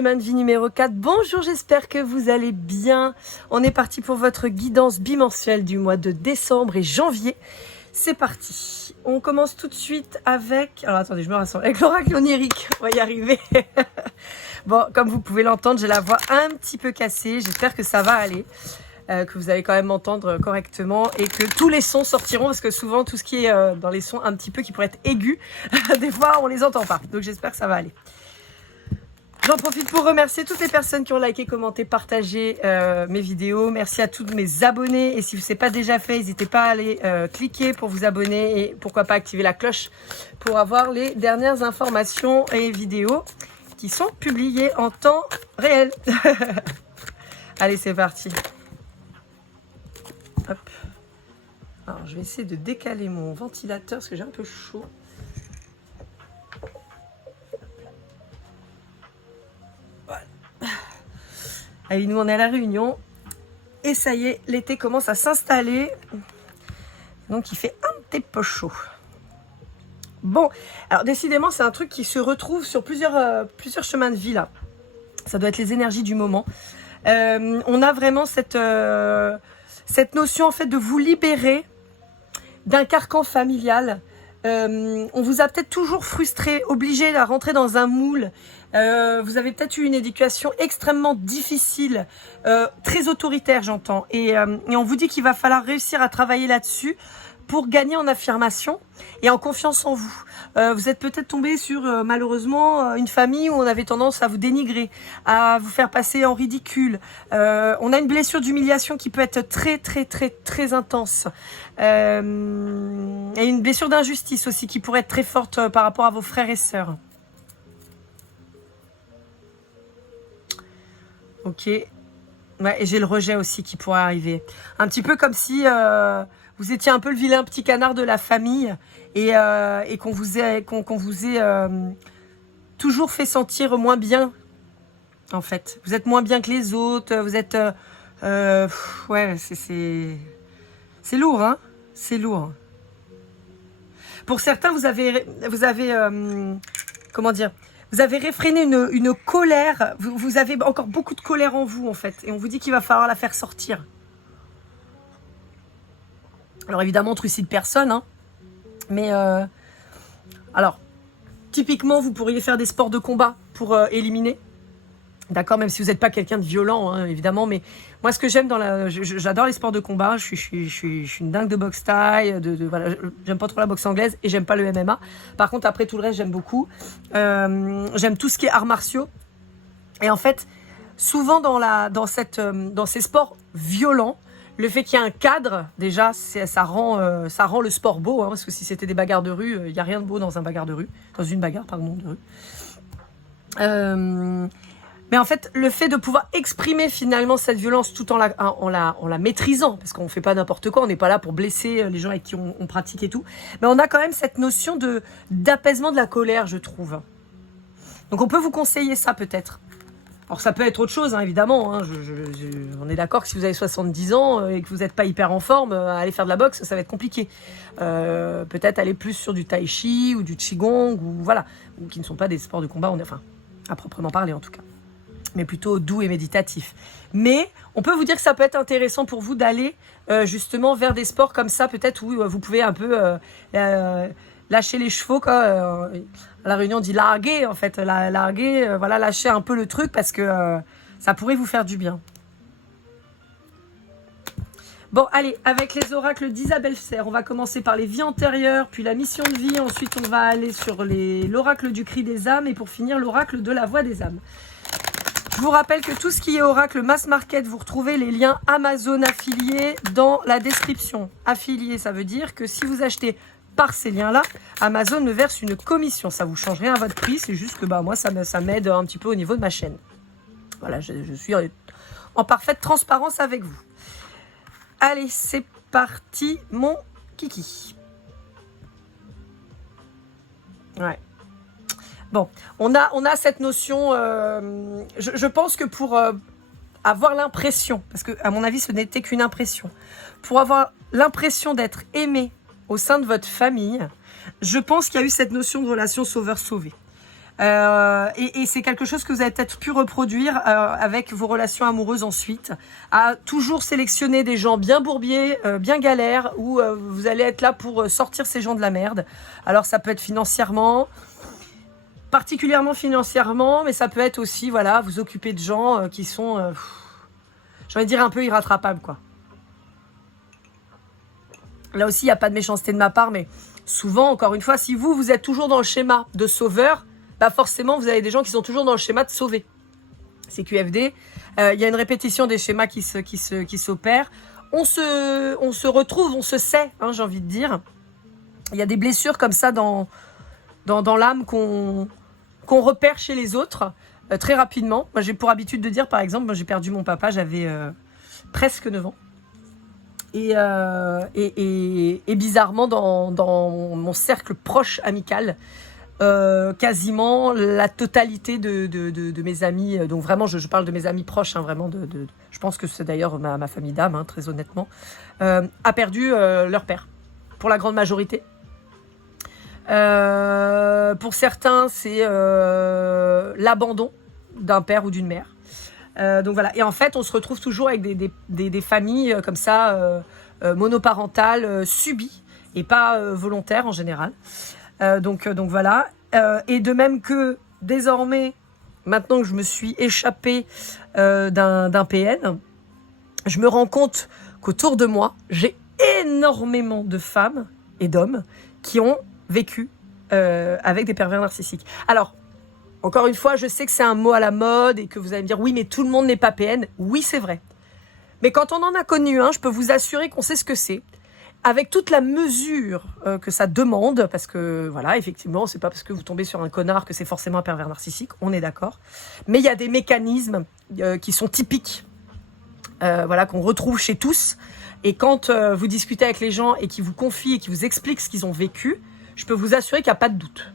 chemin de vie numéro 4. Bonjour, j'espère que vous allez bien. On est parti pour votre guidance bimensuelle du mois de décembre et janvier. C'est parti. On commence tout de suite avec... Alors attendez, je me rassemble. Avec l'oracle onirique. On va y arriver. Bon, comme vous pouvez l'entendre, j'ai la voix un petit peu cassée. J'espère que ça va aller. Que vous allez quand même m'entendre correctement et que tous les sons sortiront parce que souvent tout ce qui est dans les sons un petit peu qui pourraient être aigus, des fois on les entend pas. Donc j'espère que ça va aller. J'en profite pour remercier toutes les personnes qui ont liké, commenté, partagé mes vidéos. Merci à tous mes abonnés. Et si ce n'est pas déjà fait, n'hésitez pas à aller cliquer pour vous abonner et pourquoi pas activer la cloche pour avoir les dernières informations et vidéos qui sont publiées en temps réel. Allez, c'est parti. Hop. Alors, je vais essayer de décaler mon ventilateur parce que j'ai un peu chaud. Voilà. Allez, nous on est à la Réunion et ça y est, l'été commence à s'installer. Donc il fait un petit peu chaud. Bon, alors décidément c'est un truc qui se retrouve sur plusieurs chemins de vie là. Ça doit être les énergies du moment. On a vraiment cette notion en fait de vous libérer d'un carcan familial. On vous a peut-être toujours frustré, obligé à rentrer dans un moule. Vous avez peut-être eu une éducation extrêmement difficile, très autoritaire j'entends. Et on vous dit qu'il va falloir réussir à travailler là-dessus pour gagner en affirmation et en confiance en vous. Vous êtes peut-être tombé sur, malheureusement, une famille où on avait tendance à vous dénigrer, à vous faire passer en ridicule. On a une blessure d'humiliation qui peut être très intense. Et une blessure d'injustice aussi qui pourrait être très forte par rapport à vos frères et sœurs. Ok. Ouais, et j'ai le rejet aussi qui pourrait arriver. Un petit peu comme si... vous étiez un peu le vilain petit canard de la famille et qu'on vous ait toujours fait sentir moins bien, en fait. Vous êtes moins bien que les autres, vous êtes... ouais, c'est lourd, hein. C'est lourd. Pour certains, vous avez comment dire, vous avez réfréné une colère, vous avez encore beaucoup de colère en vous, en fait. Et on vous dit qu'il va falloir la faire sortir. Alors évidemment, on trucide personne, hein. Mais alors, typiquement, vous pourriez faire des sports de combat pour éliminer. D'accord, même si vous n'êtes pas quelqu'un de violent, hein, évidemment. Mais moi, ce que j'aime j'adore les sports de combat. Je suis une dingue de boxe thaï. Voilà, j'aime pas trop la boxe anglaise et j'aime pas le MMA. Par contre, après tout le reste, j'aime beaucoup. J'aime tout ce qui est arts martiaux. Et en fait, souvent dans ces sports violents, le fait qu'il y ait un cadre, déjà, ça rend le sport beau. Hein, parce que si c'était des bagarres de rue, il n'y a rien de beau dans une bagarre, de rue. Mais en fait, le fait de pouvoir exprimer finalement cette violence tout en la maîtrisant, parce qu'on ne fait pas n'importe quoi, on n'est pas là pour blesser les gens avec qui on pratique et tout, mais on a quand même cette notion d'apaisement de la colère, je trouve. Donc on peut vous conseiller ça peut-être. Alors ça peut être autre chose, hein, évidemment. Hein. On est d'accord que si vous avez 70 ans et que vous n'êtes pas hyper en forme, aller faire de la boxe, ça va être compliqué. Peut-être aller plus sur du tai chi ou du qigong, ou voilà, ou qui ne sont pas des sports de combat, enfin, à proprement parler en tout cas, mais plutôt doux et méditatif. Mais on peut vous dire que ça peut être intéressant pour vous d'aller justement vers des sports comme ça, peut-être où vous pouvez un peu lâcher les chevaux, quoi. À la Réunion, on dit larguer, en fait. Larguer, voilà, lâcher un peu le truc parce que ça pourrait vous faire du bien. Bon, allez, avec les oracles d'Isabelle Serre, on va commencer par les vies antérieures, puis la mission de vie. Ensuite, on va aller sur l'oracle du cri des âmes et pour finir, l'oracle de la voix des âmes. Je vous rappelle que tout ce qui est oracle mass market, vous retrouvez les liens Amazon affiliés dans la description. Affilié, ça veut dire que si vous achetez par ces liens-là, Amazon me verse une commission. Ça vous change rien à votre prix, c'est juste que moi, ça m'aide un petit peu au niveau de ma chaîne. Voilà, je suis en parfaite transparence avec vous. Allez, c'est parti, mon kiki. Ouais. Bon, on a cette notion, je pense que pour avoir l'impression, parce que à mon avis ce n'était qu'une impression, pour avoir l'impression d'être aimé au sein de votre famille, je pense qu'il y a eu cette notion de relation sauveur-sauvé. Et c'est quelque chose que vous avez peut-être pu reproduire avec vos relations amoureuses ensuite, à toujours sélectionner des gens bien bourbiers, bien galères, où vous allez être là pour sortir ces gens de la merde. Alors ça peut être financièrement, particulièrement financièrement, mais ça peut être aussi, voilà, vous occuper de gens qui sont, j'ai envie de dire, un peu irrattrapables, quoi. Là aussi, il n'y a pas de méchanceté de ma part, mais souvent, encore une fois, si vous êtes toujours dans le schéma de sauveur, bah forcément, vous avez des gens qui sont toujours dans le schéma de sauver. C'est QFD. Il y a une répétition des schémas qui s'opèrent. On se retrouve, on se sait, hein, j'ai envie de dire. Il y a des blessures comme ça dans l'âme qu'on repère chez les autres très rapidement. Moi, j'ai pour habitude de dire, par exemple, moi, j'ai perdu mon papa, j'avais presque 9 ans. Et bizarrement, dans mon cercle proche amical, quasiment la totalité de mes amis, donc vraiment je parle de mes amis proches, hein, vraiment je pense que c'est d'ailleurs ma famille d'âme, hein, très honnêtement, a perdu leur père, pour la grande majorité. Pour certains, c'est l'abandon d'un père ou d'une mère. Donc voilà, et en fait on se retrouve toujours avec des familles comme ça, monoparentales, subies et pas volontaires en général. Donc voilà, et de même que désormais, maintenant que je me suis échappée d'un PN, je me rends compte qu'autour de moi, j'ai énormément de femmes et d'hommes qui ont vécu avec des pervers narcissiques. Alors, encore une fois, je sais que c'est un mot à la mode et que vous allez me dire « Oui, mais tout le monde n'est pas PN ». Oui, c'est vrai. Mais quand on en a connu un, je peux vous assurer qu'on sait ce que c'est. Avec toute la mesure que ça demande, parce que, voilà, effectivement, c'est pas parce que vous tombez sur un connard que c'est forcément un pervers narcissique, on est d'accord. Mais il y a des mécanismes qui sont typiques, voilà, qu'on retrouve chez tous. Et quand vous discutez avec les gens et qu'ils vous confient et qu'ils vous expliquent ce qu'ils ont vécu, je peux vous assurer qu'il n'y a pas de doute.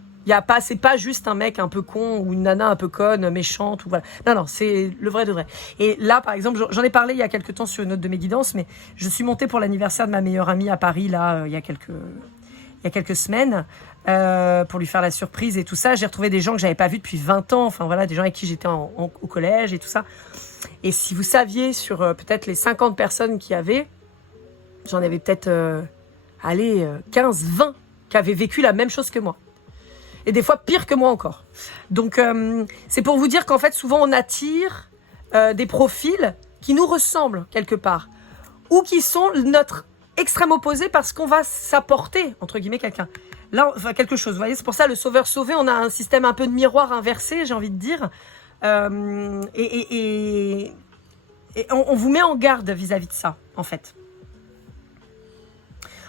C'est pas juste un mec un peu con ou une nana un peu conne, méchante ou voilà. Non, c'est le vrai de vrai. Et là, par exemple, j'en ai parlé il y a quelques temps sur une autre de mes guidances, mais je suis montée pour l'anniversaire de ma meilleure amie à Paris là il y a quelques semaines pour lui faire la surprise et tout ça. J'ai retrouvé des gens que j'avais pas vus depuis 20 ans. Enfin voilà, des gens avec qui j'étais au collège et tout ça. Et si vous saviez sur peut-être les 50 personnes qu'il y avait, j'en avais peut-être 15, 20 qui avaient vécu la même chose que moi. Et des fois pire que moi encore. Donc c'est pour vous dire qu'en fait souvent on attire des profils qui nous ressemblent quelque part ou qui sont notre extrême opposé parce qu'on va s'apporter entre guillemets quelqu'un. Là, enfin, quelque chose, vous voyez, c'est pour ça le sauveur sauvé, on a un système un peu de miroir inversé, j'ai envie de dire, et on vous met en garde vis-à-vis de ça en fait.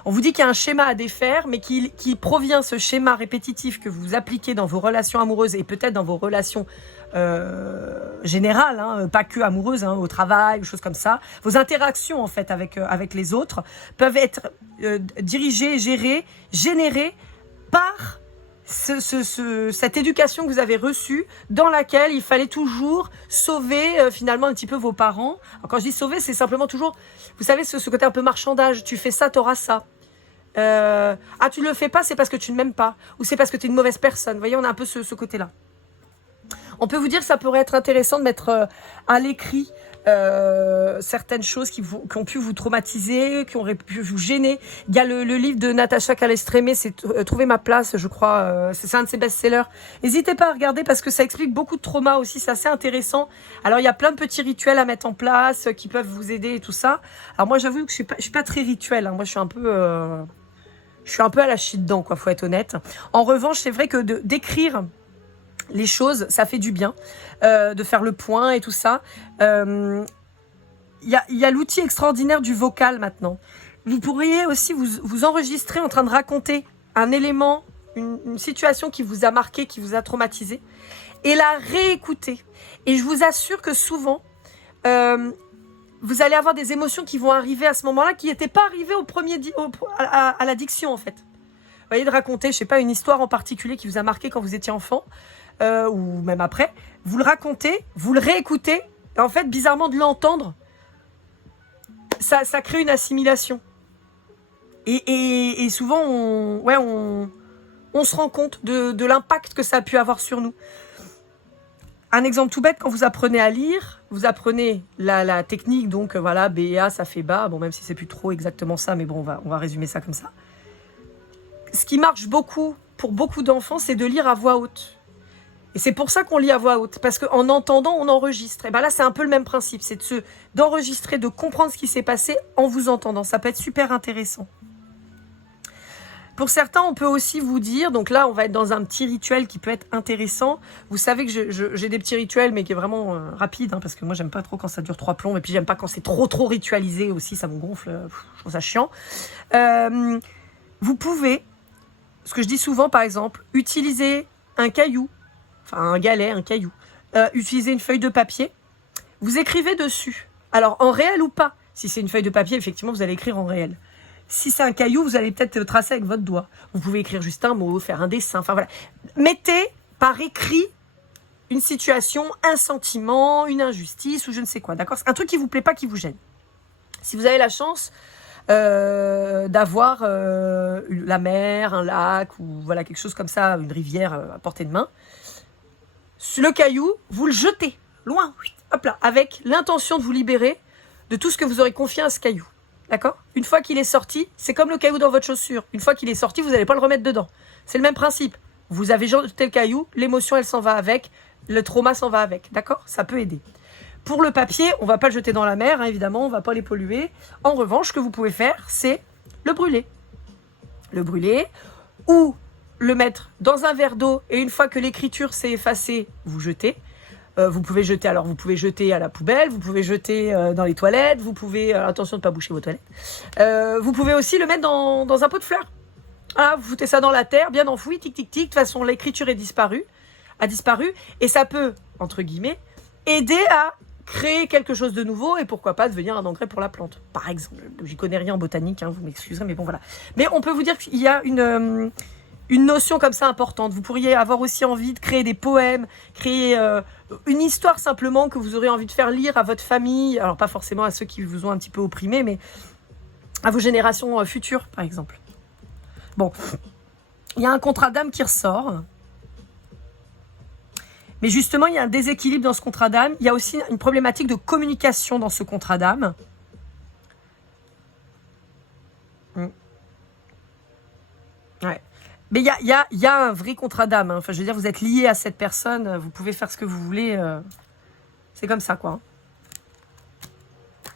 On vous dit qu'il y a un schéma à défaire, mais qui provient, ce schéma répétitif que vous appliquez dans vos relations amoureuses et peut-être dans vos relations générales, hein, pas que amoureuses, hein, au travail, ou choses comme ça. Vos interactions en fait avec les autres peuvent être dirigées, gérées, générées par cette éducation que vous avez reçue, dans laquelle il fallait toujours sauver finalement un petit peu vos parents. Alors, quand je dis sauver, c'est simplement toujours, vous savez, ce côté un peu marchandage. Tu fais ça, t'auras ça. Tu le fais pas, c'est parce que tu ne m'aimes pas, ou c'est parce que tu es une mauvaise personne. Vous voyez, on a un peu ce côté-là. On peut vous dire que ça pourrait être intéressant de mettre à l'écrit certaines choses qui ont pu vous traumatiser, qui auraient pu vous gêner. Il y a le livre de Natacha Calestrémé, c'est Trouver ma place, je crois. C'est un de ses best-sellers. N'hésitez pas à regarder parce que ça explique beaucoup de traumas aussi, c'est assez intéressant. Alors, il y a plein de petits rituels à mettre en place qui peuvent vous aider et tout ça. Alors, moi, j'avoue que je suis pas très rituel. Hein. Moi, je suis un peu à la chie dedans, quoi, faut être honnête. En revanche, c'est vrai que d'écrire les choses, ça fait du bien, de faire le point et tout ça. Il y a l'outil extraordinaire du vocal maintenant. Vous pourriez aussi vous enregistrer en train de raconter un élément, une situation qui vous a marqué, qui vous a traumatisé, et la réécouter. Et je vous assure que souvent, vous allez avoir des émotions qui vont arriver à ce moment-là, qui n'étaient pas arrivées à la diction en fait. Vous voyez, de raconter, je sais pas, une histoire en particulier qui vous a marqué quand vous étiez enfant, ou même après, vous le racontez, vous le réécoutez, et en fait, bizarrement, de l'entendre, ça crée une assimilation. Et souvent, on on se rend compte de l'impact que ça a pu avoir sur nous. Un exemple tout bête, quand vous apprenez à lire, vous apprenez la technique, donc voilà, B et A, ça fait bas, bon, même si c'est plus trop exactement ça, mais bon, on va résumer ça comme ça. Ce qui marche beaucoup, pour beaucoup d'enfants, c'est de lire à voix haute. Et c'est pour ça qu'on lit à voix haute, parce qu'en entendant, on enregistre. Et bien là, c'est un peu le même principe, c'est d'enregistrer, de comprendre ce qui s'est passé en vous entendant. Ça peut être super intéressant. Pour certains, on peut aussi vous dire, donc là, on va être dans un petit rituel qui peut être intéressant. Vous savez que j'ai des petits rituels, mais qui est vraiment rapide, hein, parce que moi, j'aime pas trop quand ça dure 3 plombs, et puis j'aime pas quand c'est trop ritualisé aussi, ça me gonfle, je trouve ça chiant. Vous pouvez, ce que je dis souvent, par exemple, utiliser un caillou, enfin un galet, un caillou, utiliser une feuille de papier, vous écrivez dessus. Alors, en réel ou pas, si c'est une feuille de papier, effectivement, vous allez écrire en réel. Si c'est un caillou, vous allez peut-être tracer avec votre doigt. Vous pouvez écrire juste un mot, faire un dessin, enfin voilà. Mettez par écrit une situation, un sentiment, une injustice ou je ne sais quoi, d'accord? C'est un truc qui vous plaît pas, qui vous gêne. Si vous avez la chance d'avoir la mer, un lac ou voilà quelque chose comme ça, une rivière à portée de main, le caillou, vous le jetez loin, hop là, avec l'intention de vous libérer de tout ce que vous aurez confié à ce caillou. D'accord? Une fois qu'il est sorti, c'est comme le caillou dans votre chaussure. Une fois qu'il est sorti, vous n'allez pas le remettre dedans. C'est le même principe. Vous avez jeté le caillou, l'émotion, elle s'en va avec, le trauma s'en va avec. D'accord? Ça peut aider. Pour le papier, on ne va pas le jeter dans la mer, hein, évidemment, on ne va pas les polluer. En revanche, ce que vous pouvez faire, c'est le brûler. Le brûler ou le mettre dans un verre d'eau et une fois que l'écriture s'est effacée, vous jetez. Vous pouvez jeter à la poubelle, vous pouvez jeter dans les toilettes, vous pouvez, attention de ne pas boucher vos toilettes, vous pouvez aussi le mettre dans un pot de fleurs. Voilà, vous foutez ça dans la terre, bien enfoui, tic tic tic, de toute façon l'écriture a disparu, et ça peut, entre guillemets, aider à créer quelque chose de nouveau et pourquoi pas devenir un engrais pour la plante, par exemple. J'y connais rien en botanique, hein, vous m'excuserez, mais bon voilà. Mais on peut vous dire qu'il y a une notion comme ça importante. Vous pourriez avoir aussi envie de créer des poèmes, créer une histoire simplement que vous aurez envie de faire lire à votre famille, alors pas forcément à ceux qui vous ont un petit peu opprimé, mais à vos générations futures, par exemple. Bon, il y a un contrat d'âme qui ressort. Mais justement, il y a un déséquilibre dans ce contrat d'âme. Il y a aussi une problématique de communication dans ce contrat d'âme. Ouais. Mais il y a un vrai contrat d'âme. Hein. Enfin, je veux dire, vous êtes lié à cette personne. Vous pouvez faire ce que vous voulez. C'est comme ça, quoi.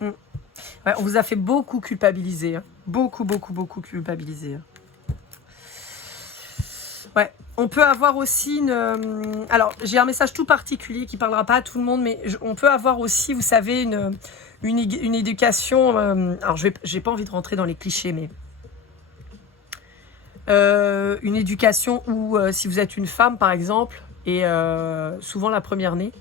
Ouais, on vous a fait beaucoup culpabiliser. Hein. Beaucoup culpabiliser. Hein. Ouais, on peut avoir aussi une... alors, j'ai un message tout particulier qui ne parlera pas à tout le monde, mais on peut avoir aussi, vous savez, une éducation... alors, j'ai pas envie de rentrer dans les clichés, mais... une éducation où, si vous êtes une femme, par exemple, et souvent la première-née,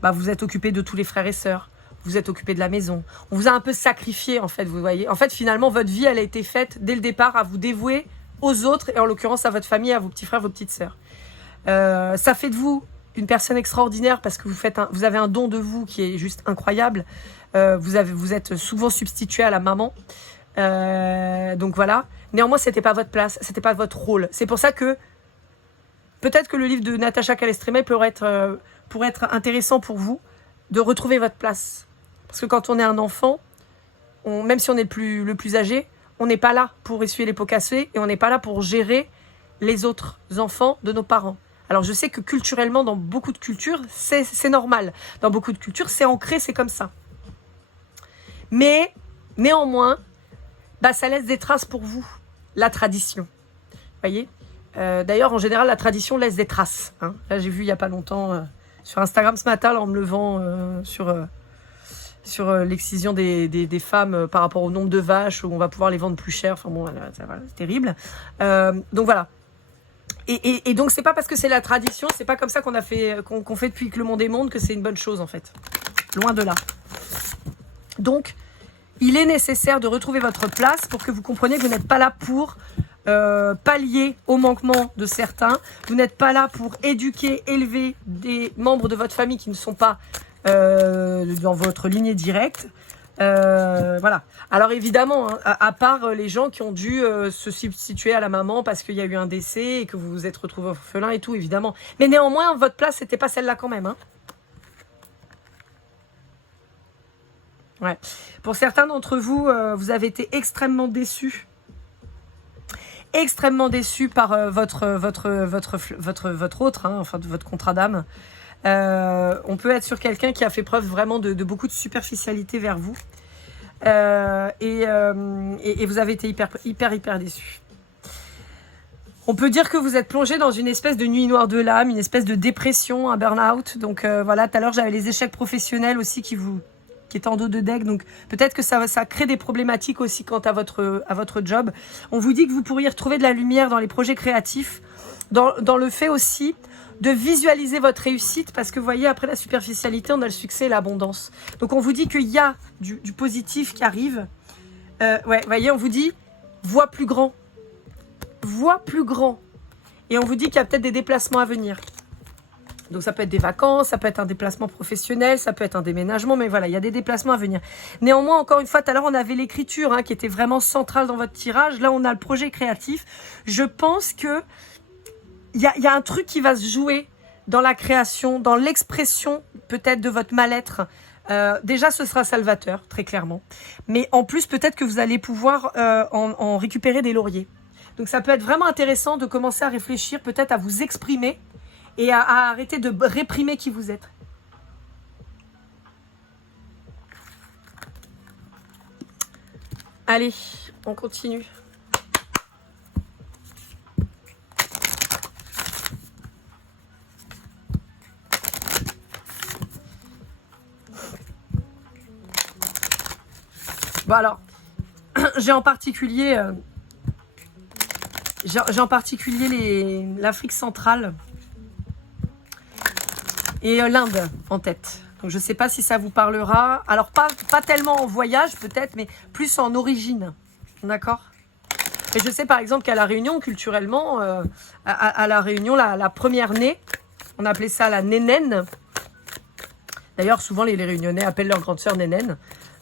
bah, vous êtes occupé de tous les frères et sœurs, vous êtes occupé de la maison. On vous a un peu sacrifié, en fait, vous voyez. En fait, finalement, votre vie, elle a été faite, dès le départ, à vous dévouer aux autres, et en l'occurrence à votre famille, à vos petits frères, vos petites sœurs. Ça fait de vous une personne extraordinaire parce que vous avez un don de vous qui est juste incroyable. Vous êtes souvent substitué à la maman. Donc voilà. Néanmoins, c'était pas votre place, c'était pas votre rôle. C'est pour ça que peut-être que le livre de Natacha Calestrema pourrait être intéressant pour vous de retrouver votre place. Parce que quand on est un enfant, même si on est le plus âgé, on n'est pas là pour essuyer les pots cassés et on n'est pas là pour gérer les autres enfants de nos parents. Alors je sais que culturellement, dans beaucoup de cultures, c'est normal. Dans beaucoup de cultures, c'est ancré, c'est comme ça. Mais néanmoins, bah, ça laisse des traces pour vous, la tradition. Vous voyez ? D'ailleurs, en général, la tradition laisse des traces. Hein. Là, j'ai vu il n'y a pas longtemps sur Instagram ce matin, là, en me levant sur l'excision des femmes par rapport au nombre de vaches, où on va pouvoir les vendre plus cher. Enfin bon, voilà, c'est terrible. Donc voilà. Et donc, c'est pas parce que c'est la tradition, c'est pas comme ça qu'on fait depuis que le monde est monde que c'est une bonne chose, en fait. Loin de là. Donc, il est nécessaire de retrouver votre place pour que vous compreniez que vous n'êtes pas là pour pallier au manquement de certains. Vous n'êtes pas là pour éduquer, élever des membres de votre famille qui ne sont pas dans votre lignée directe. Voilà. Alors évidemment, hein, à part les gens qui ont dû se substituer à la maman parce qu'il y a eu un décès et que vous vous êtes retrouvé orphelin et tout, évidemment. Mais néanmoins, votre place, c'était pas celle-là quand même. Hein. Ouais. Pour certains d'entre vous, vous avez été extrêmement déçus. Extrêmement déçus par votre autre, hein, enfin votre contrat d'âme. On peut être sur quelqu'un qui a fait preuve vraiment de beaucoup de superficialité vers vous. Et vous avez été hyper déçus. On peut dire que vous êtes plongé dans une espèce de nuit noire de l'âme, une espèce de dépression, un burn-out. Donc voilà, tout à l'heure j'avais les échecs professionnels aussi qui étaient en dos de deck. Donc peut-être que ça crée des problématiques aussi quant à votre job. On vous dit que vous pourriez retrouver de la lumière dans les projets créatifs, dans le fait aussi de visualiser votre réussite, parce que vous voyez, après la superficialité, on a le succès et l'abondance. Donc on vous dit qu'il y a du positif qui arrive. Ouais, voyez, on vous dit, vois plus grand. Vois plus grand. Et on vous dit qu'il y a peut-être des déplacements à venir. Donc ça peut être des vacances, ça peut être un déplacement professionnel, ça peut être un déménagement, mais voilà, il y a des déplacements à venir. Néanmoins, encore une fois, tout à l'heure, on avait l'écriture hein, qui était vraiment centrale dans votre tirage. Là, on a le projet créatif. Je pense que il y a un truc qui va se jouer dans la création, dans l'expression peut-être de votre mal-être. Déjà, ce sera salvateur, très clairement. Mais en plus, peut-être que vous allez pouvoir en récupérer des lauriers. Donc, ça peut être vraiment intéressant de commencer à réfléchir, peut-être à vous exprimer et à arrêter de réprimer qui vous êtes. Allez, on continue. Bon alors, j'ai en particulier l'Afrique centrale et l'Inde en tête. Donc je ne sais pas si ça vous parlera. Alors pas tellement en voyage peut-être, mais plus en origine. D'accord ? Et je sais par exemple qu'à La Réunion, culturellement, à La Réunion, la première née, on appelait ça la nénène. D'ailleurs, souvent les Réunionnais appellent leur grande sœur nénène.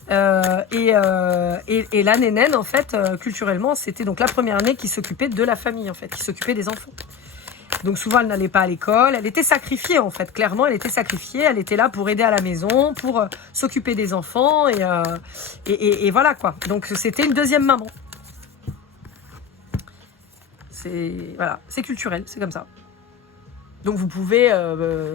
Et la nénène, en fait, culturellement, c'était donc la première née qui s'occupait de la famille, en fait, qui s'occupait des enfants. Donc souvent, elle n'allait pas à l'école, elle était sacrifiée, en fait. Clairement, elle était sacrifiée, elle était là pour aider à la maison, pour s'occuper des enfants, et voilà, quoi. Donc c'était une deuxième maman. Voilà, c'est culturel, c'est comme ça. Donc vous pouvez,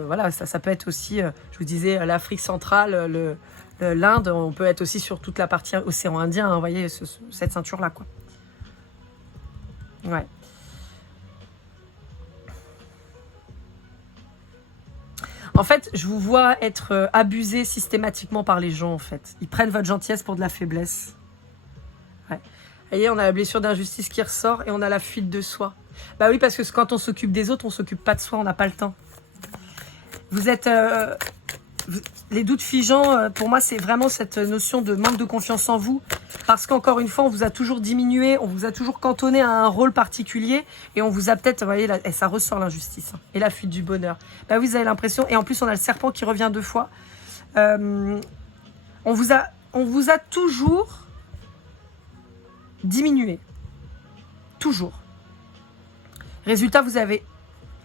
voilà, ça peut être aussi, je vous disais, l'Afrique centrale, l'Inde, on peut être aussi sur toute la partie océan Indien, hein, vous voyez, cette ceinture-là, quoi. Ouais. En fait, je vous vois être abusé systématiquement par les gens, en fait. Ils prennent votre gentillesse pour de la faiblesse. Ouais. Vous voyez, on a la blessure d'injustice qui ressort et on a la fuite de soi. Bah oui, parce que quand on s'occupe des autres, on s'occupe pas de soi, on n'a pas le temps. Vous êtes... les doutes figeants, pour moi, c'est vraiment cette notion de manque de confiance en vous. Parce qu'encore une fois, on vous a toujours diminué, on vous a toujours cantonné à un rôle particulier. Et on vous a peut-être, vous voyez, là, et ça ressort l'injustice. Hein, et la fuite du bonheur. Bah vous avez l'impression, et en plus, on a le serpent qui revient 2 fois. On vous a toujours diminué. Toujours. Résultat, vous avez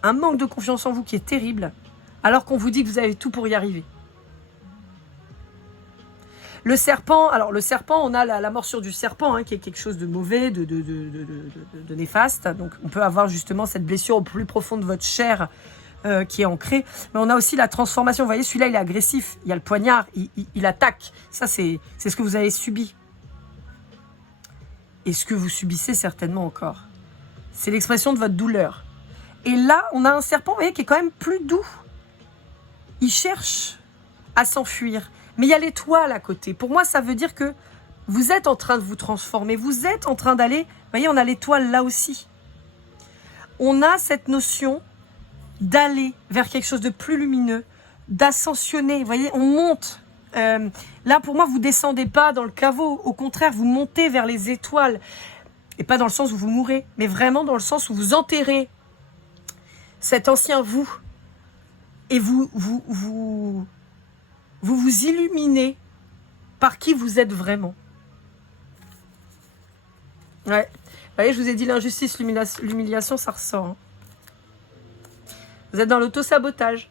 un manque de confiance en vous qui est terrible. Alors qu'on vous dit que vous avez tout pour y arriver. Le serpent, on a la morsure du serpent, hein, qui est quelque chose de mauvais, de néfaste. Donc on peut avoir justement cette blessure au plus profond de votre chair qui est ancrée. Mais on a aussi la transformation. Vous voyez, celui-là, il est agressif. Il y a le poignard, il attaque. Ça, c'est ce que vous avez subi. Et ce que vous subissez certainement encore. C'est l'expression de votre douleur. Et là, on a un serpent, vous voyez, qui est quand même plus doux. Il cherche à s'enfuir. Mais il y a l'étoile à côté. Pour moi, ça veut dire que vous êtes en train de vous transformer. Vous êtes en train d'aller... Vous voyez, on a l'étoile là aussi. On a cette notion d'aller vers quelque chose de plus lumineux, d'ascensionner. Vous voyez, on monte. Là, pour moi, vous ne descendez pas dans le caveau. Au contraire, vous montez vers les étoiles. Et pas dans le sens où vous mourrez, mais vraiment dans le sens où vous enterrez cet ancien vous. Et vous illuminez par qui vous êtes vraiment. Ouais. Vous voyez, je vous ai dit l'injustice, l'humiliation, ça ressort. Hein. Vous êtes dans l'auto-sabotage.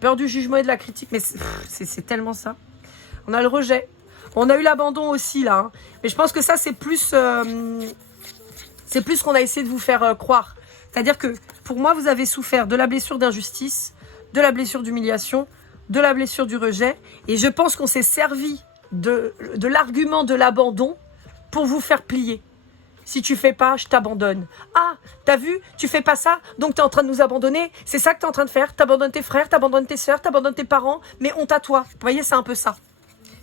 Peur du jugement et de la critique. Mais c'est tellement ça. On a le rejet. On a eu l'abandon aussi, là. Hein. Mais je pense que ça, c'est plus ce qu'on a essayé de vous faire croire. C'est-à-dire que, pour moi, vous avez souffert de la blessure d'injustice, de la blessure d'humiliation, de la blessure du rejet. Et je pense qu'on s'est servi de l'argument de l'abandon pour vous faire plier. Si tu fais pas, je t'abandonne. Ah, t'as vu, tu fais pas ça, donc t'es en train de nous abandonner. C'est ça que t'es en train de faire. T'abandonnes tes frères, t'abandonnes tes sœurs, t'abandonnes tes parents, mais honte à toi. Vous voyez, c'est un peu ça.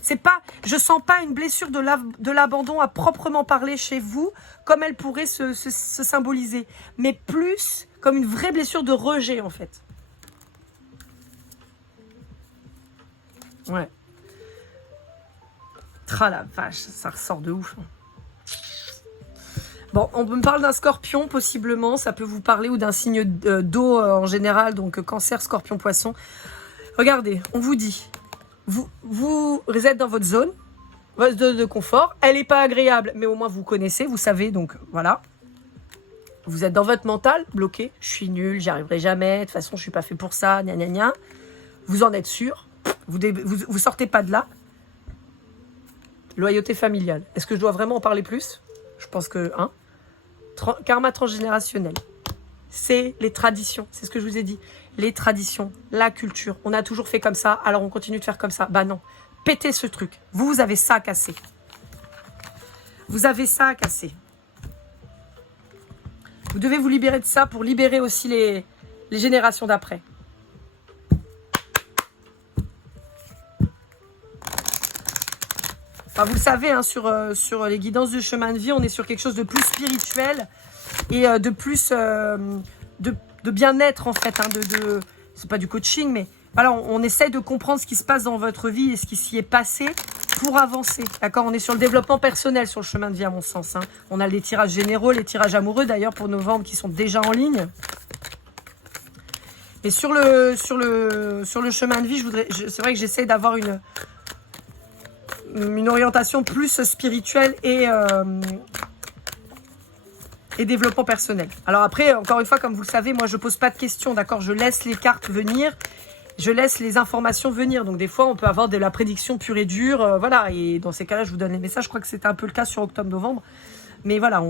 C'est pas, je sens pas une blessure de l'abandon à proprement parler chez vous, comme elle pourrait se symboliser, mais plus comme une vraie blessure de rejet, en fait. Ouais. Tra la vache, ça ressort de ouf. Bon, on me parle d'un scorpion, possiblement, ça peut vous parler, ou d'un signe d'eau en général, donc cancer, scorpion, poisson. Regardez, on vous dit, vous êtes dans votre zone de confort, elle n'est pas agréable, mais au moins vous connaissez, vous savez, donc voilà. Vous êtes dans votre mental, bloqué, je suis nul, j'y arriverai jamais, de toute façon je suis pas fait pour ça, gna gna gna. Vous en êtes sûr, vous sortez pas de là. Loyauté familiale, est-ce que je dois vraiment en parler plus? Je pense que, hein. Karma transgénérationnel, c'est les traditions, c'est ce que je vous ai dit, les traditions, la culture, on a toujours fait comme ça, alors on continue de faire comme ça. Bah non, pétez ce truc, vous avez ça à casser. Vous avez ça à casser. Vous devez vous libérer de ça pour libérer aussi les générations d'après. Enfin, vous le savez, hein, sur les guidances du chemin de vie, on est sur quelque chose de plus spirituel et de plus de bien-être, en fait. Hein, c'est pas du coaching, mais voilà, on essaye de comprendre ce qui se passe dans votre vie et ce qui s'y est passé pour avancer. D'accord? On est sur le développement personnel sur le chemin de vie, à mon sens. Hein. On a les tirages généraux, les tirages amoureux, d'ailleurs, pour novembre, qui sont déjà en ligne. Et sur le chemin de vie, c'est vrai que j'essaie d'avoir une orientation plus spirituelle et développement personnel. Alors après, encore une fois, comme vous le savez, moi je pose pas de questions, d'accord? Je laisse les cartes venir, je laisse les informations venir. Donc des fois, on peut avoir de la prédiction pure et dure, voilà. Et dans ces cas-là, je vous donne les messages. Je crois que c'était un peu le cas sur octobre-novembre. Mais voilà,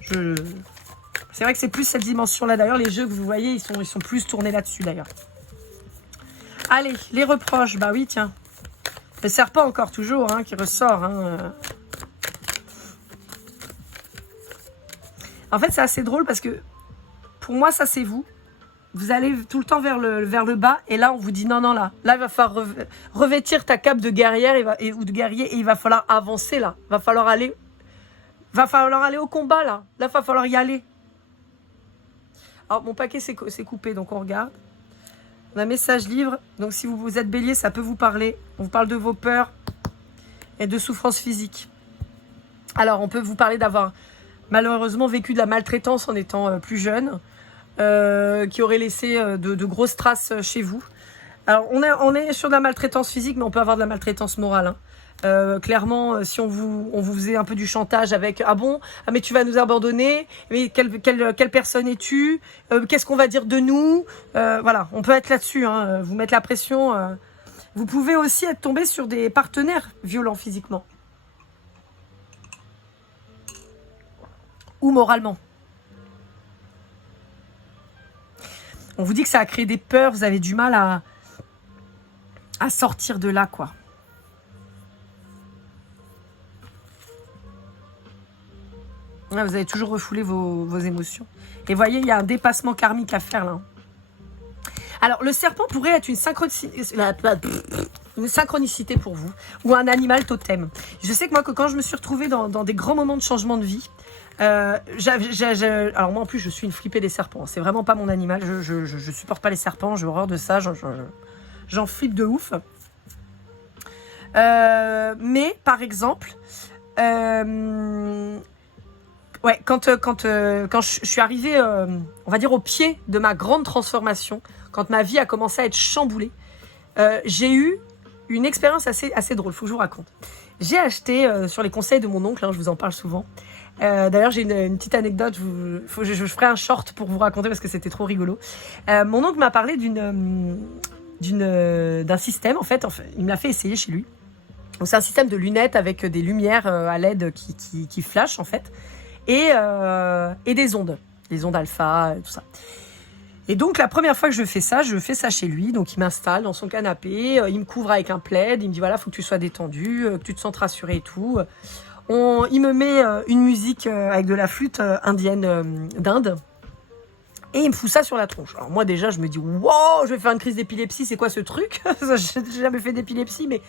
c'est vrai que c'est plus cette dimension-là. D'ailleurs, les jeux que vous voyez, ils sont plus tournés là-dessus, d'ailleurs. Allez, les reproches. Bah oui, tiens. Le serpent encore, toujours, hein, qui ressort. Hein. En fait, c'est assez drôle parce que, pour moi, ça, c'est vous. Vous allez tout le temps vers le bas. Et là, on vous dit, non, il va falloir revêtir ta cape de guerrière ou de guerrier. Et il va falloir avancer, là. Il va falloir aller au combat, là. Là, il va falloir y aller. Alors, mon paquet, c'est coupé, donc on regarde. On a un message livre, donc si vous êtes bélier, ça peut vous parler. On vous parle de vos peurs et de souffrances physiques. Alors, on peut vous parler d'avoir malheureusement vécu de la maltraitance en étant plus jeune, qui aurait laissé de grosses traces chez vous. Alors, on est sur de la maltraitance physique, mais on peut avoir de la maltraitance morale. Hein. Clairement, si on vous faisait un peu du chantage avec « Ah bon, ah mais tu vas nous abandonner, mais quelle personne es-tu, qu'est-ce qu'on va dire de nous ?» Voilà, on peut être là-dessus, hein, vous mettre la pression. Vous pouvez aussi être tombé sur des partenaires violents physiquement. Ou moralement. On vous dit que ça a créé des peurs, vous avez du mal à sortir de là, quoi. Vous avez toujours refoulé vos émotions. Et voyez, il y a un dépassement karmique à faire là. Alors, le serpent pourrait être une synchronicité pour vous, ou un animal totem. Je sais que moi, quand je me suis retrouvée dans des grands moments de changement de vie, alors moi en plus, je suis une flippée des serpents. C'est vraiment pas mon animal. Je supporte pas les serpents, j'ai horreur de ça. J'en flippe de ouf. Mais, par exemple... Ouais, quand je suis arrivée, on va dire, au pied de ma grande transformation, quand ma vie a commencé à être chamboulée, j'ai eu une expérience assez drôle, faut que je vous raconte. J'ai acheté, sur les conseils de mon oncle, hein, je vous en parle souvent. D'ailleurs, j'ai une petite anecdote, je ferai un short pour vous raconter parce que c'était trop rigolo. Mon oncle m'a parlé d'un système, en fait, il me l'a fait essayer chez lui. Donc, c'est un système de lunettes avec des lumières à LED qui flashent, en fait, et des ondes alpha, tout ça. Et donc, la première fois que je fais ça chez lui. Donc, il m'installe dans son canapé, il me couvre avec un plaid, il me dit, voilà, faut que tu sois détendu, que tu te sentes rassuré et tout. Il me met une musique avec de la flûte indienne d'Inde. Et il me fout ça sur la tronche. Alors moi déjà, je me dis, wow, je vais faire une crise d'épilepsie, c'est quoi ce truc? J'ai jamais fait d'épilepsie, mais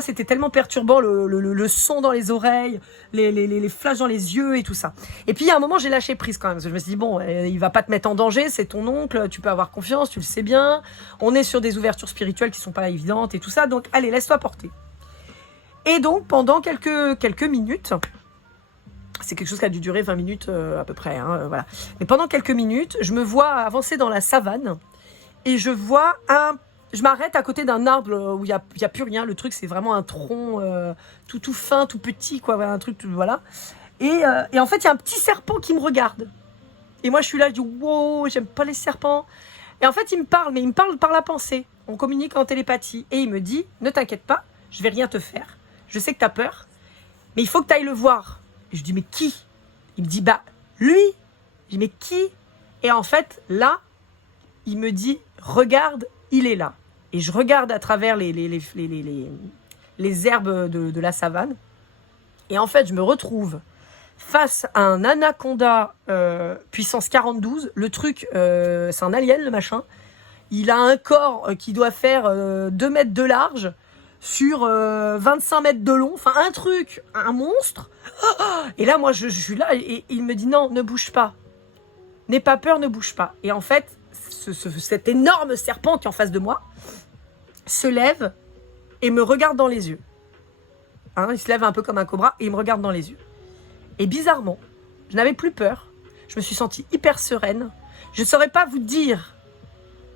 c'était tellement perturbant, le son dans les oreilles, les flashs dans les yeux et tout ça. Et puis, il y a un moment, j'ai lâché prise quand même. Parce que je me suis dit, bon, il va pas te mettre en danger, c'est ton oncle, tu peux avoir confiance, tu le sais bien. On est sur des ouvertures spirituelles qui sont pas évidentes et tout ça. Donc, allez, laisse-toi porter. Et donc, pendant quelques minutes... C'est quelque chose qui a dû durer 20 minutes à peu près. Voilà. Mais pendant quelques minutes, je me vois avancer dans la savane et je m'arrête à côté d'un arbre où il y a plus rien. Le truc, c'est vraiment un tronc tout fin, tout petit, quoi. Un truc, voilà. Et en fait, il y a un petit serpent qui me regarde. Et moi, je suis là, je dis, wow, j'aime pas les serpents. Et en fait, il me parle, mais il me parle par la pensée. On communique en télépathie. Et il me dit, ne t'inquiète pas, je vais rien te faire. Je sais que t'as peur, mais il faut que t'ailles le voir. Et je dis, mais qui? Il me dit, bah, lui. Je dis, mais qui? Et en fait, là, il me dit, regarde, il est là. Et je regarde à travers les herbes de la savane. Et en fait, je me retrouve face à un anaconda puissance 42. Le truc, c'est un alien, le machin. Il a un corps qui doit faire 2 mètres de large sur 25 mètres de long. Enfin, un truc, un monstre. Et là, moi, je suis là et il me dit, non, ne bouge pas. N'aie pas peur, ne bouge pas. Et en fait, cet énorme serpent qui est en face de moi se lève et me regarde dans les yeux. Il se lève un peu comme un cobra et il me regarde dans les yeux. Et bizarrement, je n'avais plus peur. Je me suis sentie hyper sereine. Je ne saurais pas vous dire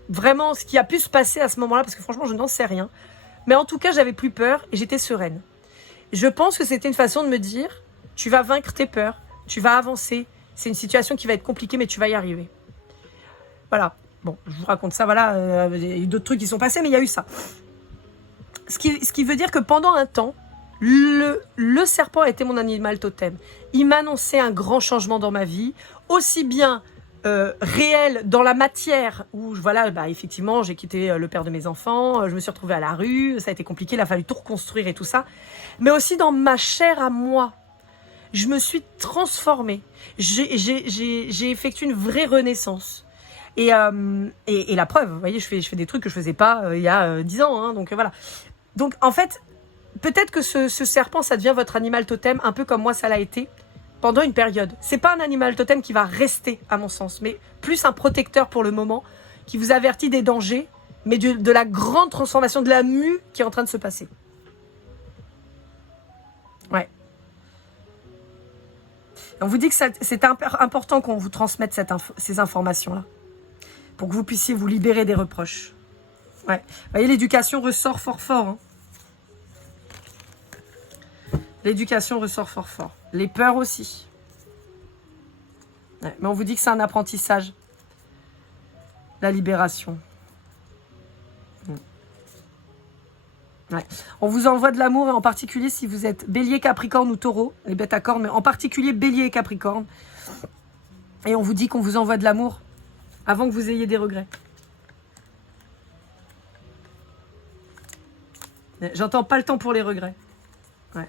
vraiment ce qui a pu se passer à ce moment-là parce que franchement, je n'en sais rien. Mais en tout cas, j'avais plus peur et j'étais sereine. Je pense que c'était une façon de me dire, tu vas vaincre tes peurs, tu vas avancer. C'est une situation qui va être compliquée, mais tu vas y arriver. Voilà. Bon, je vous raconte ça, voilà. Il y a eu d'autres trucs qui sont passés, mais il y a eu ça. Ce qui veut dire que pendant un temps, le serpent était mon animal totem. Il m'annonçait un grand changement dans ma vie, aussi bien réel dans la matière, où voilà, effectivement, j'ai quitté le père de mes enfants, je me suis retrouvée à la rue, ça a été compliqué, il a fallu tout reconstruire et tout ça, mais aussi dans ma chair à moi. Je me suis transformée. J'ai effectué une vraie renaissance. Et la preuve, vous voyez, je fais des trucs que je faisais pas il y a 10 ans. Donc voilà. Donc en fait, peut-être que ce serpent, ça devient votre animal totem, un peu comme moi ça l'a été, pendant une période. C'est pas un animal totem qui va rester, à mon sens, mais plus un protecteur pour le moment, qui vous avertit des dangers, mais de la grande transformation, de la mue qui est en train de se passer. Ouais. On vous dit que c'est important qu'on vous transmette ces informations-là, pour que vous puissiez vous libérer des reproches. Ouais. Vous voyez, l'éducation ressort fort. L'éducation ressort fort. Les peurs aussi. Ouais. Mais on vous dit que c'est un apprentissage. La libération. Ouais. On vous envoie de l'amour, et en particulier si vous êtes bélier, capricorne ou taureau, les bêtes à cornes, mais en particulier bélier et capricorne. Et on vous dit qu'on vous envoie de l'amour avant que vous ayez des regrets. J'entends pas le temps pour les regrets. Ouais.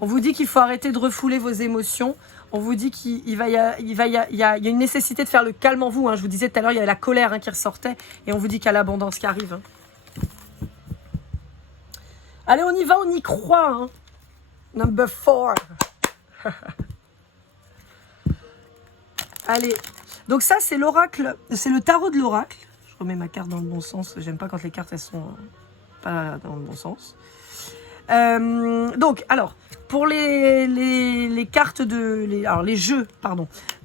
On vous dit qu'il faut arrêter de refouler vos émotions. On vous dit qu'il y a une nécessité de faire le calme en vous. Je vous disais tout à l'heure, il y avait la colère qui ressortait. Et on vous dit qu'il y a l'abondance qui arrive. Allez, on y va, on y croit. Number 4. Allez. Donc ça, c'est l'oracle. C'est le tarot de l'oracle. Je remets ma carte dans le bon sens. J'aime pas quand les cartes, elles sont pas dans le bon sens. Donc, alors, pour les cartes les jeux,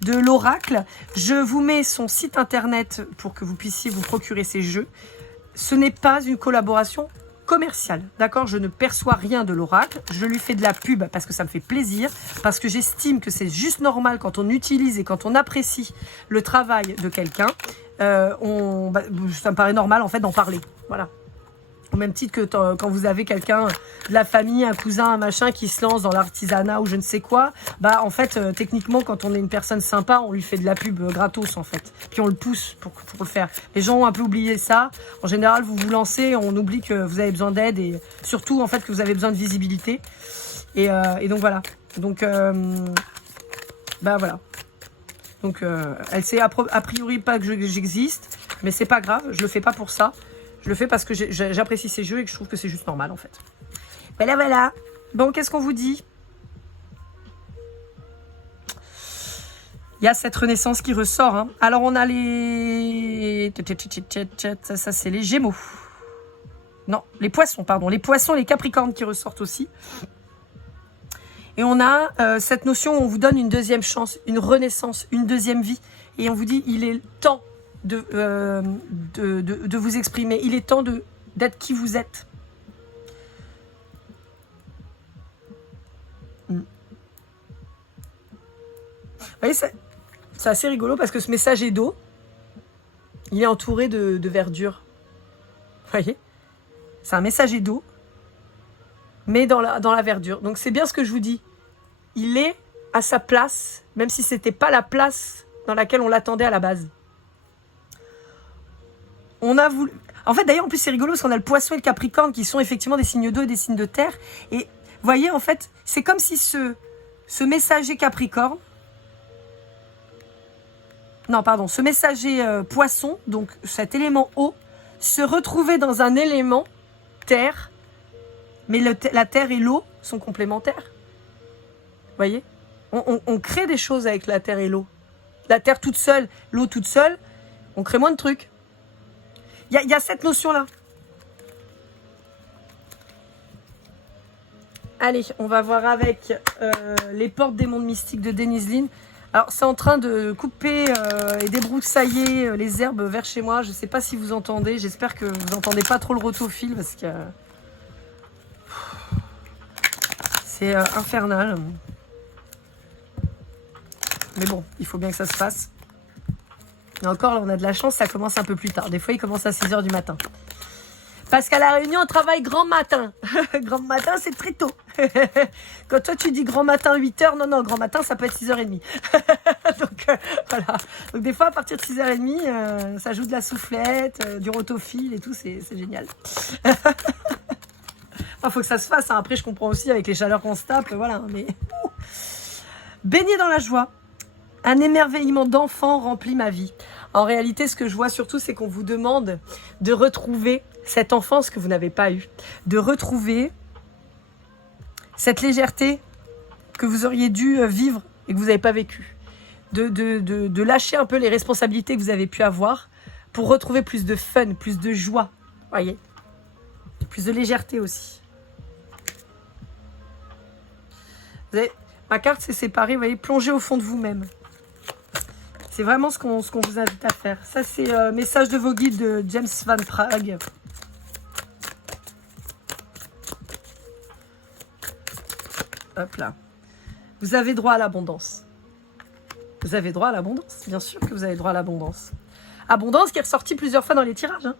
de l'oracle, je vous mets son site internet pour que vous puissiez vous procurer ces jeux. ce n'est pas une collaboration commerciale, d'accord? Je ne perçois rien de l'oracle, je lui fais de la pub parce que ça me fait plaisir, parce que j'estime que c'est juste normal quand on utilise et quand on apprécie le travail de quelqu'un, ça me paraît normal en fait d'en parler, voilà. Au même titre que quand vous avez quelqu'un de la famille, un cousin, un machin qui se lance dans l'artisanat ou je ne sais quoi, bah en fait techniquement quand on est une personne sympa, on lui fait de la pub gratos en fait. Puis on le pousse pour le faire. Les gens ont un peu oublié ça. En général, vous vous lancez, on oublie que vous avez besoin d'aide et surtout en fait que vous avez besoin de visibilité. Et donc voilà. Donc bah voilà. Donc elle sait a priori pas que j'existe, mais c'est pas grave, je le fais pas pour ça. Je le fais parce que j'apprécie ces jeux et que je trouve que c'est juste normal en fait. Voilà, voilà. Bon, qu'est-ce qu'on vous dit? Il y a cette renaissance qui ressort. Hein. Alors, on a les... Ça, c'est les Gémeaux. Non, les Poissons, pardon. Les Poissons, les Capricornes qui ressortent aussi. Et on a cette notion où on vous donne une deuxième chance, une renaissance, une deuxième vie. Et on vous dit, il est temps de vous exprimer. Il est temps d'être qui vous êtes. Vous voyez, c'est assez rigolo parce que ce messager d'eau, il est entouré de verdure. Vous voyez, c'est un messager d'eau, mais dans la verdure. Donc c'est bien ce que je vous dis. Il est à sa place, même si c'était pas la place dans laquelle on l'attendait à la base. On a voulu... En fait, d'ailleurs, en plus, c'est rigolo parce qu'on a le Poisson et le Capricorne qui sont effectivement des signes d'eau et des signes de terre. Et vous voyez, en fait, c'est comme si ce messager Capricorne... Non, pardon, ce messager Poisson, donc cet élément eau, se retrouvait dans un élément terre, mais la terre et l'eau sont complémentaires. Vous voyez, on crée des choses avec la terre et l'eau. La terre toute seule, l'eau toute seule, on crée moins de trucs. Il y a cette notion-là. Allez, on va voir avec les portes des mondes mystiques de Denise Linn. Alors, c'est en train de couper et débroussailler les herbes vers chez moi. Je ne sais pas si vous entendez. J'espère que vous n'entendez pas trop le rotophile parce que c'est infernal. Mais bon, il faut bien que ça se fasse. Et encore, là, on a de la chance, ça commence un peu plus tard. Des fois, il commence à 6h du matin. Parce qu'à La Réunion, on travaille grand matin. Grand matin, c'est très tôt. Quand toi, tu dis grand matin 8h, non, grand matin, ça peut être 6h30. Donc, voilà. Donc, des fois, à partir de 6h30, ça joue de la soufflette, du rotophile et tout, c'est génial. Enfin, faut que ça se fasse. Hein. Après, je comprends aussi avec les chaleurs qu'on se tape, voilà. Mais baigner dans la joie. Un émerveillement d'enfant remplit ma vie. En réalité, ce que je vois surtout, c'est qu'on vous demande de retrouver cette enfance que vous n'avez pas eue. De retrouver cette légèreté que vous auriez dû vivre et que vous n'avez pas vécue. De lâcher un peu les responsabilités que vous avez pu avoir pour retrouver plus de fun, plus de joie. Voyez, plus de légèreté aussi. Vous avez, ma carte s'est séparée, vous voyez, plongez au fond de vous-même. C'est vraiment ce qu'on vous invite à faire. Ça, c'est message de vos guides de James Van Praagh. Hop là. Vous avez droit à l'abondance. Vous avez droit à l'abondance. Bien sûr que vous avez droit à l'abondance. Abondance qui est ressortie plusieurs fois dans les tirages. Hein.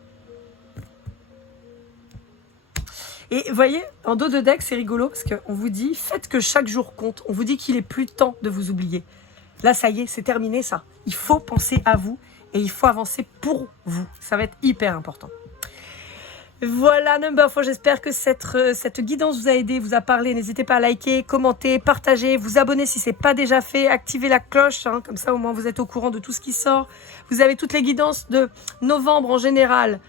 Et vous voyez, en dos de deck, c'est rigolo parce qu'on vous dit, faites que chaque jour compte. On vous dit qu'il est plus temps de vous oublier. Là, ça y est, c'est terminé ça. Il faut penser à vous et il faut avancer pour vous. Ça va être hyper important. Voilà, Number 4, j'espère que cette guidance vous a aidé, vous a parlé. N'hésitez pas à liker, commenter, partager, vous abonner si ce n'est pas déjà fait, activer la cloche, hein, comme ça au moins vous êtes au courant de tout ce qui sort. Vous avez toutes les guidances de novembre en général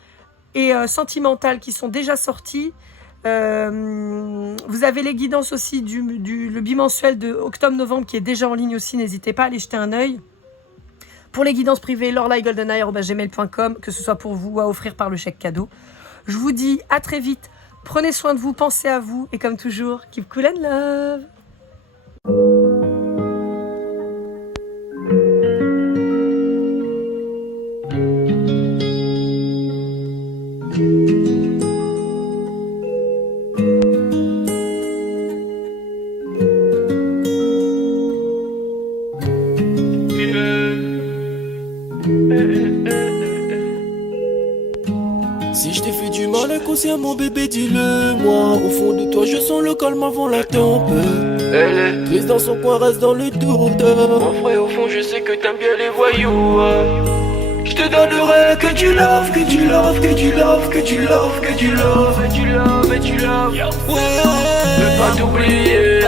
et sentimentales qui sont déjà sorties. Vous avez les guidances aussi le bimensuel de octobre-novembre qui est déjà en ligne aussi, n'hésitez pas à aller jeter un œil. Pour les guidances privées, lorlaigoldeneye@gmail.com, que ce soit pour vous ou à offrir par le chèque cadeau. Je vous dis à très vite, prenez soin de vous, pensez à vous et comme toujours, keep cool and love. Si je t'ai fait du mal inconsciemment bébé dis-le moi. Au fond de toi je sens le calme avant la tempête. Elle est triste dans son coin, reste dans le doute. Mon frère au fond je sais que t'aimes bien les voyous. Je te donnerai que du love, que du love, que du love, que du love, que du love, et du love, et du love. Ouais, ne pas t'oublier.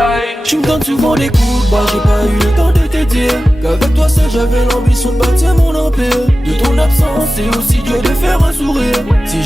Tu me donnes souvent des coups de barre, j'ai pas eu le temps de te dire qu'avec toi seul j'avais l'ambition de bâtir mon empire. De ton absence c'est aussi dur de faire un sourire. Si